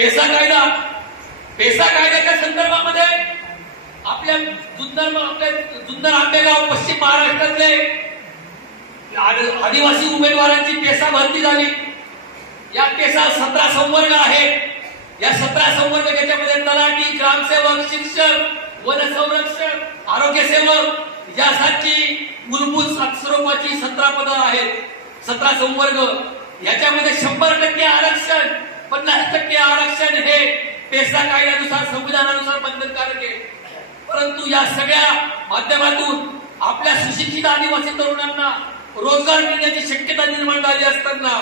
PESA कायद्याच्या संदर्भामध्ये आपल्या जुन्नर आंबेगाव पश्चिम महाराष्ट्रातले आदिवासी उमेदवारांची पेसा भरती झाली। या पेसा 17 संवर्ग आहेत। या 17 संवर्ग ज्याच्यामध्ये तलाठी, ग्रामसेवक, शिक्षक, वन संरक्षक, आरोग्य सेवक यासारखी मूलभूत स्वरूपाची 17 पदं आहेत। 17 संवर्ग याच्यामध्ये 100% आरक्षण, 50% आरक्षण हे पेसा कायद्यानुसार, संविधानानुसार बंधनकारक आहे। परंतु या सगळ्या माध्यमातून आपल्या सुशिक्षित आदिवासी तरुणांना रोजगार मिळण्याची शक्यता निर्माण झाली असताना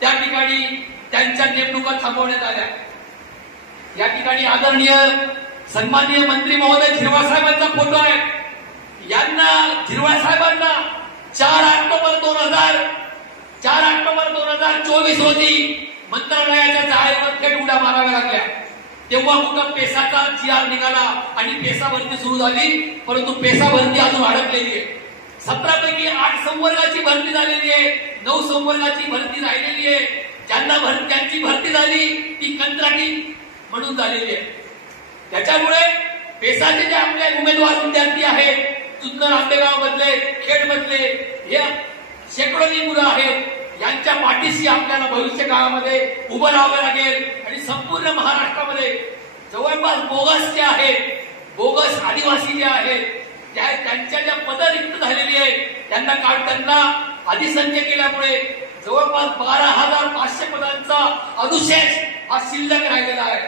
त्या ठिकाणी त्यांच्या नेमणुका थांबवण्यात आल्या। या ठिकाणी आदरणीय सन्माननीय मंत्री महोदय झिरवाळ साहेबांचा फोटो आहे। यांना झिरवाळ साहेबांना 4 ऑक्टोबर 2024 रोजी मंत्रालयाच्या जाळेवर थेट उड्या माराव्या लागल्या। तेव्हा कुठं पेसाचा GR निघाला आणि पेसा भरती सुरू झाली। परंतु पेसा भरती अजून अडकलेली आहे। 17 पैकी 8 संवर्गाची भरती झालेली आहे, 9 संवर्गाची भरती राहिलेली आहे। ज्यांची भरती झाली ती कंत्राटी म्हणून झालेली आहे। त्याच्यामुळे पेसाचे जे आपले उमेदवार विद्यार्थी आहेत, जुन्नर आंबेगाव मधले, खेड मधले, हे शेकडोनी मुलं आहेत। यांच्या पाठीशी आपल्याला भविष्य काळामध्ये उभं राहावं लागेल आणि संपूर्ण महाराष्ट्रामध्ये जवळपास बोगस जे आहेत, बोगस आदिवासी जे आहेत, त्यांच्या ज्या पदं रिक्त झालेली आहेत त्यांना अधिसंख्य केल्यामुळे जवळपास 12,500 पदांचा अनुशेष हा शिल्लक राहिलेला आहे।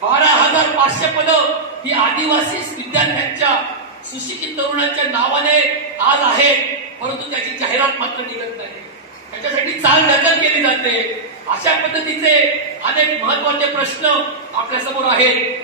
12,500 पदं ही आदिवासी विद्यार्थ्यांच्या, सुशिक्षित तरुणांच्या नावाने आज आहेत, परंतु त्याची जाहिरात मात्र निघत नाही। त्याच्यासाठी चालढकल केली जाते। अशा पद्धतीचे अनेक महत्वाचे प्रश्न आपल्या समोर आहेत।